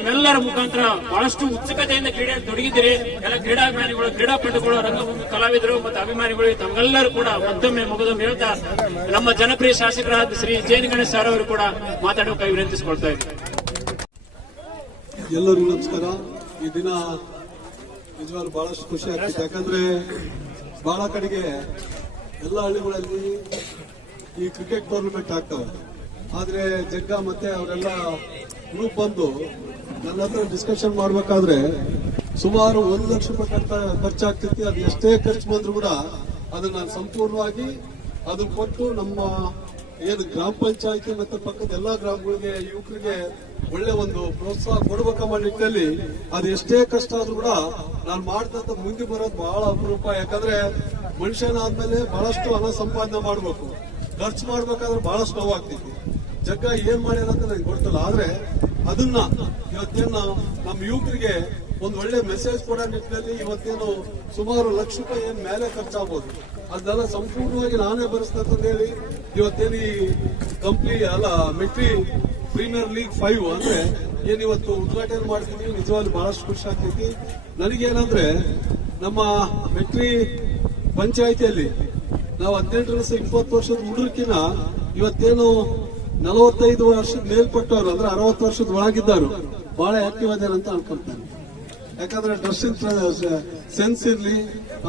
ಎಲ್ಲರ ಮುಖಾಂತರ ಬಹಳಷ್ಟು ಉತ್ಸುಕತೆಯಿಂದ ಕ್ರೀಡೆ ತೊಡಗಿದ್ದೀರಿ. ಎಲ್ಲ ಕ್ರೀಡಾಭಿಮಾನಿಗಳು, ಕ್ರೀಡಾಪಟುಗಳು, ರಂಗಭೂಮಿ ಕಲಾವಿದರು ಮತ್ತು ಅಭಿಮಾನಿಗಳು ತಮ್ಮೆಲ್ಲರೂ ಕೂಡ ಮತ್ತೊಮ್ಮೆ ಮುಗಿದೊಮ್ಮೆ ಹೇಳ್ತಾ ನಮ್ಮ ಜನಪ್ರಿಯ ಶಾಸಕರಾದ ಶ್ರೀ ಜೈನ್ ಗಣೇಶ್ ಸರ್ ಅವರು ಕೂಡ ಮಾತಾಡೋಕೆ ವಿನಂತಿಸಿಕೊಳ್ತಾ ಇದ್ದಾರೆ. ಎಲ್ಲರಿಗೂ ನಮಸ್ಕಾರ. ಈ ದಿನ ನಿಜವಾಗ್ಲೂ ಬಹಳಷ್ಟು ಖುಷಿ ಆಗ್ತದೆ. ಯಾಕಂದ್ರೆ ಬಹಳ ಕಡೆಗೆ ಎಲ್ಲ ಹಳ್ಳಿಗಳಲ್ಲಿ ಈ ಕ್ರಿಕೆಟ್ ಟೂರ್ನಮೆಂಟ್ ಆಗ್ತವೆ. ಆದ್ರೆ ಜಗ್ಗ ಮತ್ತೆ ಅವರೆಲ್ಲ ಗ್ರೂಪ್ ಬಂದು ನನ್ನ ಹತ್ರ ಡಿಸ್ಕಷನ್ ಮಾಡ್ಬೇಕಾದ್ರೆ ಸುಮಾರು 1 ಲಕ್ಷ ರೂಪಾಯಿ ಖರ್ಚಾಗ್ತೈತಿ. ಅದು ಎಷ್ಟೇ ಖರ್ಚು ಬಂದ್ರು ಕೂಡ ಅದನ್ನ ನಾನು ಸಂಪೂರ್ಣವಾಗಿ ಅದನ್ನ ಕೊಟ್ಟು ನಮ್ಮ ಏನು ಗ್ರಾಮ ಪಂಚಾಯತಿ ಮತ್ತೆ ಪಕ್ಕದ ಎಲ್ಲಾ ಗ್ರಾಮಗಳಿಗೆ ಯುವಕರಿಗೆ ಒಳ್ಳೆ ಒಂದು ಪ್ರೋತ್ಸಾಹ ಕೊಡಬೇಕಂಬ ನಿಟ್ಟಿನಲ್ಲಿ ಅದು ಎಷ್ಟೇ ಕಷ್ಟ ಆದ್ರೂ ಕೂಡ ನಾನು ಮಾಡ್ದಂತ ಮುಂದೆ ಬರೋದು ಬಹಳ ಅಪರೂಪ. ಯಾಕಂದ್ರೆ ಮನುಷ್ಯನಾದ್ಮೇಲೆ ಬಹಳಷ್ಟು ಹಣ ಸಂಪಾದನೆ ಮಾಡ್ಬೇಕು, ಖರ್ಚು ಮಾಡ್ಬೇಕಾದ್ರೆ ಬಹಳಷ್ಟು ನೋವಾಗ್ತೈತಿ. ಜಗ್ಗ ಏನ್ ಮಾಡ್ಯಾರ ಅಂತ ನಂಗೆ ಗೊತ್ತಿಲ್ಲ. ಆದ್ರೆ ಅದನ್ನ ಇವತ್ತೇನು ನಮ್ಮ ಯುವಕರಿಗೆ ಒಂದು ಒಳ್ಳೆ ಮೆಸೇಜ್ ಕೊಡೋ ನಿಟ್ಟಿನಲ್ಲಿ ಇವತ್ತೇನು ಸುಮಾರು ಲಕ್ಷ ರೂಪಾಯಿ ಏನ್ ಮೇಲೆ ಖರ್ಚಾಗಬಹುದು ಅದನ್ನೆಲ್ಲ ಸಂಪೂರ್ಣವಾಗಿ ನಾನೇ ಭರಿಸ್ತಂತ ಹೇಳಿ ಇವತ್ತೇನು ಈ ಕಂಪ್ನಿ ಅಲ್ಲ ಮೆಟ್ರಿ ಪ್ರೀಮಿಯರ್ ಲೀಗ್ 5 ಅಂದ್ರೆ ಏನ್ ಇವತ್ತು ಉದ್ಘಾಟನೆ ಮಾಡ್ತಿದೀವಿ. ನಿಜವಾಗ್ಲೂ ಬಹಳಷ್ಟು ಖುಷಿ ಆಗ್ತೈತಿ ನನಗೇನಂದ್ರೆ ನಮ್ಮ ಮೆಟ್ರಿ ಪಂಚಾಯಿತಿಯಲ್ಲಿ ನಾವು 18 20 ವರ್ಷದ ಹುಡುಗರ್ಕಿನ ಇವತ್ತೇನು 45 ವರ್ಷದ ಮೇಲ್ಪಟ್ಟವರು ಅಂದ್ರೆ 60 ವರ್ಷದ ಒಳಗಿದ್ದಾರು ಬಹಳ ಆಕ್ಟಿವ್ ಅದಾರ ಅಂತ ಅನ್ಕೊಂತಾನೆ. ಯಾಕಂದ್ರೆ ಡ್ರೆಸ್ಸಿಂಗ್ ಸೆನ್ಸ್ ಇರ್ಲಿ,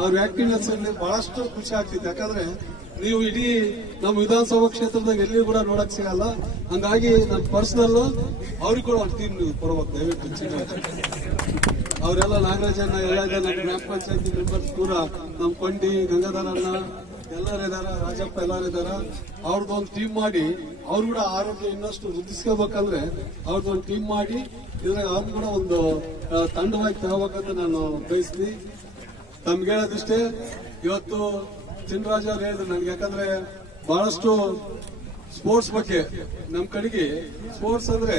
ಅವ್ರ ಆಕ್ಟಿವ್ನೆಸ್ ಇರ್ಲಿ, ಬಹಳಷ್ಟು ಖುಷಿ ಆಗ್ತಿದೆ. ಯಾಕಂದ್ರೆ ನೀವು ಇಡೀ ನಮ್ಮ ವಿಧಾನಸಭಾ ಕ್ಷೇತ್ರದಾಗ ಎಲ್ಲಿ ಕೂಡ ನೋಡಕ್ ಸಿಗಲ್ಲ. ಹಂಗಾಗಿ ನನ್ನ ಪರ್ಸನಲ್ ಅವ್ರಿಗೆ ಕೂಡ ಒಂದು ಟೀಮ್ ನೀವು ಕೊಡ್ಬೇಕು ದಯವಿಟ್ಟು. ಅವರೆಲ್ಲ ನಾಗರಾಜಣ್ಣ ಎಲ್ಲ ನಮ್ಮ ಗ್ರಾಮ ಪಂಚಾಯತಿ ಮೆಂಬರ್ಸ್ ಕೂಡ ನಮ್ಮ ಕೊಂಡಿ ಗಂಗಾಧರಣ್ಣ ಎಲ್ಲರಿದಾರ, ರಾಜಪ್ಪ ಎಲ್ಲರಿದಾರ. ಅವ್ರದ್ದೊಂದು ಟೀಮ್ ಮಾಡಿ ಅವ್ರು ಕೂಡ ಆರೋಗ್ಯ ಇನ್ನಷ್ಟು ವೃದ್ಧಿಸ್ಕೋಬೇಕಂದ್ರೆ ಅವ್ರದ್ದೊಂದು ಟೀಮ್ ಮಾಡಿ ಇದ್ರಾಗ ಅವ್ರು ಕೂಡ ಒಂದು ತಂಡವಾಗಿ ತಗೋಬೇಕಂತ ನಾನು ಬಯಸ್ತೀನಿ. ತಮ್ಗೆ ಹೇಳೋದಿಷ್ಟೇ, ಇವತ್ತು ಚಿನ್ನರಾಜ್ ಅವ್ರು ಹೇಳಿದ್ರು ನನ್ಗೆ. ಯಾಕಂದ್ರೆ ಬಹಳಷ್ಟು ಸ್ಪೋರ್ಟ್ಸ್ ಬಗ್ಗೆ ನಮ್ ಕಡೆಗೆ ಸ್ಪೋರ್ಟ್ಸ್ ಅಂದ್ರೆ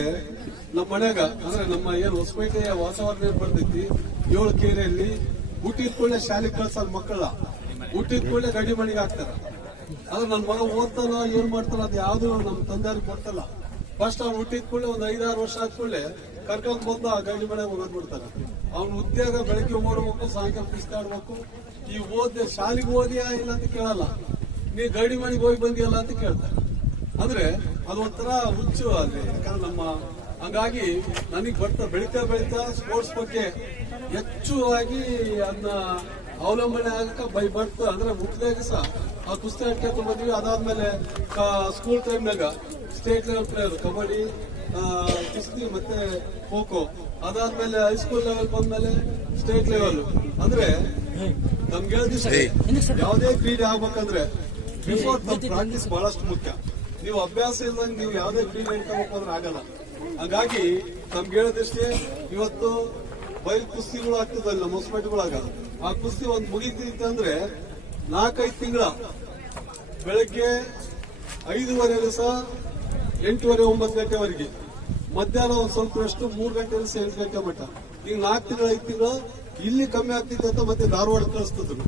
ನಮ್ಮ ಮನ್ಯಾಗ ಅಂದ್ರೆ ನಮ್ಮ ಏನು ಹೊಸಪೇಟೆಯ ವಾತಾವರಣ ಏನ್ ಬರ್ತೈತಿ, 7 ಕೆರೆಯಲ್ಲಿ ಹುಟ್ಟಿದ ಕೂಡಲೇ ಶಾಲೆಗೆ ಕಳ್ಸಲ್ಲ ಮಕ್ಕಳ, ಹುಟ್ಟಿದ ಕೂಡಲೇ ಗಡಿ ಮನೆಗೆ ಹಾಕ್ತಾರ. ಆದ್ರೆ ನನ್ನ ಮಗ ಓದ್ತಾನ ಏನ್ ಮಾಡ್ತಾನ ಅದು ಯಾವ್ದು ನಮ್ಮ ತಂದೆಯವ್ರಿಗೆ ಗೊತ್ತಲ್ಲ. ಫಸ್ಟ್ ಅವ್ನು ಹುಟ್ಟಿದ ಕೂಡಲೇ ಒಂದು 5-6 ವರ್ಷ ಆದ ಕೂಡಲೇ ಕರ್ಕೊಂಡ್ ಬಂದು ಆ ಗಡಿ ಮನೆಗೆ ಹೋಗೋದ್ಬಿಡ್ತಾನೆ. ಅವ್ನ ಉದ್ಯೋಗ ಬೆಳಗ್ಗೆ ಓಡ್ಬೇಕು, ಸಾಯಂಕಾಲ ಕಿಸ್ತಾಡ್ಬೇಕು. ಈ ಶಾಲೆಗೆ ಓದಿಯಾ ಇಲ್ಲ ಅಂತ ಕೇಳಲ್ಲ, ನೀ ಗಡಿ ಮನೆಗೆ ಹೋಗಿ ಬಂದಿಯಲ್ಲ ಅಂತ ಕೇಳ್ತಾರೆ. ಅಂದ್ರೆ ಅದೊಂಥರ ಹುಚ್ಚು ಅಲ್ಲಿ. ಯಾಕಂದ್ರೆ ನಮ್ಮ ಹಂಗಾಗಿ ನನಗೆ ಬೆಳಿತಾ ಸ್ಪೋರ್ಟ್ಸ್ ಬಗ್ಗೆ ಹೆಚ್ಚುವಾಗಿ ಅದನ್ನ ಅವಲಂಬನೆ ಆಗಕ್ಕ ಬರ್ತ. ಅಂದ್ರೆ ಮುಖ್ಯವಾಗಿ ಸಹ ಆ ಕುಸ್ತಿ ಆಡ್ಕೊಂತ ಬಂದ್ವಿ. ಅದಾದ್ಮೇಲೆ ಸ್ಕೂಲ್ ಟೈಮ್ನಾಗ ಸ್ಟೇಟ್ ಲೆವೆಲ್ ಪ್ಲೇಯರ್ ಕಬಡ್ಡಿ, ಕುಸ್ತಿ ಮತ್ತೆ ಖೋ ಖೋ. ಅದಾದ್ಮೇಲೆ ಹೈಸ್ಕೂಲ್ ಲೆವೆಲ್ ಬಂದ್ಮೇಲೆ ಸ್ಟೇಟ್ ಲೆವೆಲ್. ಅಂದ್ರೆ ನಮ್ಗೆ ಹೇಳಿದ್ರೆ ಯಾವುದೇ ಕ್ರೀಡೆ ಆಗ್ಬೇಕಂದ್ರೆ ಬಿಫೋರ್ ಪ್ರಾಕ್ಟೀಸ್ ಬಹಳಷ್ಟು ಮುಖ್ಯ. ನೀವು ಅಭ್ಯಾಸ ಇಲ್ದಂಗೆ ನೀವು ಯಾವುದೇ ಕ್ರೀಡೆ ಇಟ್ಕೋಬೇಕಂದ್ರೆ ಆಗಲ್ಲ. ಹಾಗಾಗಿ ನಮ್ಗೆ ಹೇಳೋದಿಷ್ಟೇ, ಇವತ್ತು ಬಯಲು ಕುಸ್ತಿಗಳು ಆಗ್ತದಲ್ಲ ಹೊಸಪೇಟೆಗಳಾಗ, ಆ ಕುಸ್ತಿ ಒಂದು ಮುಗಿತೈತೆ ಅಂದ್ರೆ 4-5 ತಿಂಗಳ ಬೆಳಗ್ಗೆ 5:30 ಸಹ 8:30-9 ಗಂಟೆವರೆಗೆ, ಮಧ್ಯಾಹ್ನ ಒಂದ್ ಸ್ವಲ್ಪ ರೆಸ್ಟ್ 3 ಗಂಟೆಯಿಂದ 8 ಗಂಟೆ ಮಟ್ಟ. ಈಗ 4 ತಿಂಗಳು 5 ತಿಂಗಳು ಇಲ್ಲಿ ಕಮ್ಮಿ ಆಗ್ತಿದೆ ಅಂತ ಮತ್ತೆ ಧಾರವಾಡ ಕಳಿಸ್ತಿದ್ರು,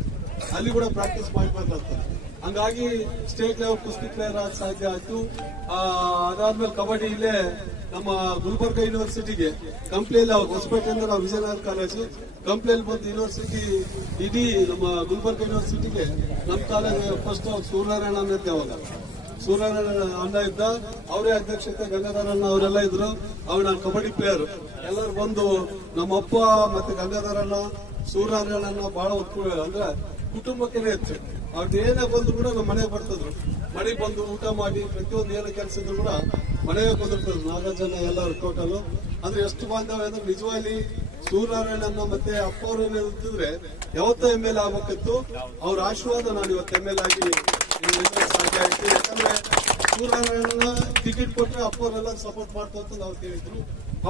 ಅಲ್ಲಿ ಕೂಡ ಪ್ರಾಕ್ಟೀಸ್ ಮಾಡ್ಬೇಕಂತ. ಹಂಗಾಗಿ ಸ್ಟೇಟ್ ಲೆವೆಲ್ ಕುಸ್ತಿ ಪ್ಲೇಯರ್ ಆಗ ಸಾಧ್ಯ ಆಯ್ತು. ಅದಾದ್ಮೇಲೆ ಕಬಡ್ಡಿ ಇಲ್ಲೇ ನಮ್ಮ ಗುಲ್ಬರ್ಗ ಯೂನಿವರ್ಸಿಟಿಗೆ ಕಂಪ್ಲಿಯಲ್ಲಿ ಅವಾಗ ಹೊಸಪೇಟೆಯಿಂದ ನಾವು ವಿಜಯನಗರ ಕಾಲೇಜು ಕಂಪ್ಲಿಯಲ್ಲಿ ಬಂದು ಯೂನಿವರ್ಸಿಟಿ ಇಡೀ ನಮ್ಮ ಗುಲ್ಬರ್ಗ ಯೂನಿವರ್ಸಿಟಿಗೆ ನಮ್ಮ ಕಾಲೇಜ್ ಫಸ್ಟ್ ಸೂರ್ಯನಾರಾಯಣ ಅಣ್ಣ ಇದ್ದೆ. ಅವಾಗ ಸೂರ್ಯನಾರಾಯಣ ಅಣ್ಣ ಇದ್ದ, ಅವರೇ ಅಧ್ಯಕ್ಷತೆ, ಗಂಗಾಧರಣ್ಣ ಅವರೆಲ್ಲ ಇದ್ರು. ಅವ್ರು ನಾನು ಕಬಡ್ಡಿ ಪ್ಲೇಯರ್ ಎಲ್ಲರೂ ಬಂದು ನಮ್ಮಪ್ಪ ಮತ್ತೆ ಗಂಗಾಧರಣ್ಣ ಸೂರ್ಯನಾರಾಯಣ ಬಹಳ ಅಂದ್ರೆ ಕುಟುಂಬಕ್ಕೇನೆ ಇತ್ತು. ಅವ್ರದ್ದು ಏನೇ ಬಂದ್ರು ಕೂಡ ನಮ್ಮ ಮನೆಗೆ ಬರ್ತಿದ್ರು. ಮನೆಗೆ ಬಂದು ಊಟ ಮಾಡಿ ಪ್ರತಿಯೊಂದು ಏನೋ ಕೆಲಸ ಇದ್ರು ಕೂಡ ಮನೆಗೆ ಬಂದಿರ್ತಿದ್ರು. ನಾಗರಾಜನ ಎಲ್ಲರೂ ಟೋಟಲ್ ಅಂದ್ರೆ ಎಷ್ಟು ಬಾಂಧವ್ಯ ಅಂದ್ರೆ ನಿಜವಾಗಿ ಸೂರ್ಯನಾರಾಯಣ ಮತ್ತೆ ಅಪ್ಪ ಅವರು ಇರ್ತಿದ್ರೆ ಯಾವತ್ತೋ MLA ಆಗ್ಬೇಕಿತ್ತು. ಅವ್ರ ಆಶೀರ್ವಾದ ನಾನು ಇವತ್ತು MLA ಆಗಿ ಸಾಧ್ಯ ಆಯ್ತು. ಯಾಕಂದ್ರೆ ಸೂರ್ಯನಾರಾಯಣ ಟಿಕೆಟ್ ಕೊಟ್ರೆ ಅಪ್ಪ ಅವರೆಲ್ಲ ಸಪೋರ್ಟ್ ಮಾಡ್ತಾ ಅಂತ ನಾವು ಕೇಳಿದ್ರು.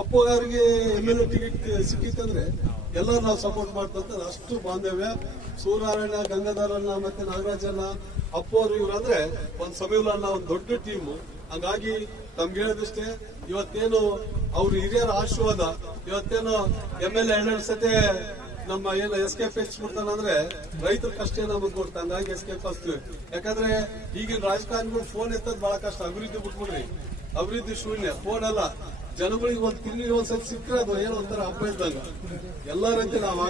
ಅಪ್ಪ ಅವರಿಗೆ MLA ಟಿಕೆಟ್ ಸಿಕ್ಕಿತ್ತಂದ್ರೆ ಎಲ್ಲರೂ ನಾವು ಸಪೋರ್ಟ್ ಮಾಡ್ತಂತ ಅಷ್ಟು ಬಾಂಧವ್ಯ. ಸೂರ್ಯನಾರಾಯಣ, ಗಂಗಾಧರಣ್ಣ ಮತ್ತೆ ನಾಗರಾಜಣ್ಣ, ಅಪ್ಪ ಅವರು ಇವ್ರಂದ್ರೆ ಒಂದ್ ಸಮೀಲನ್ನ ಒಂದು ದೊಡ್ಡ ಟೀಮು. ಹಂಗಾಗಿ ತಮ್ಗೆ ಹೇಳೋದಿಷ್ಟೇ, ಇವತ್ತೇನು ಅವ್ರ ಹಿರಿಯರ ಆಶೀರ್ವಾದ, ಇವತ್ತೇನು MLA 2 ಸತಿ ನಮ್ಮ ಏನು ಎಸ್ಕೇಪ್ ಹೆಚ್ಚಿಬಿಡ್ತಾನಂದ್ರೆ ರೈತರ ಕಷ್ಟ ನಮಗೆ ಕೊಡ್ತಾ. ಹಂಗಾಗಿ ಎಸ್ಕೇಪ್ ಹಚ್ತೀವಿ. ಯಾಕಂದ್ರೆ ಈಗಿನ ರಾಜಕಾರಣಿಗಳು ಫೋನ್ ಎತ್ತದ್ ಬಹಳ ಕಷ್ಟ. ಅಭಿವೃದ್ಧಿ ಬಿಟ್ಬಿಡ್ರಿ, ಅಭಿವೃದ್ಧಿ ಶೂನ್ಯ. ಫೋನ್ ಅಲ್ಲ, ಜನಗಳಿಗೆ ಒಂದು ತಿಂಗಳಿಗೆ ಒಂದ್ಸತಿ ಸಿಕ್ಕರೆ ಅದು ಏನೋ ಒಂಥರ ಹಬ್ಬ ಇದ್ದಾಗ ಎಲ್ಲರಂತೆ ನಾವು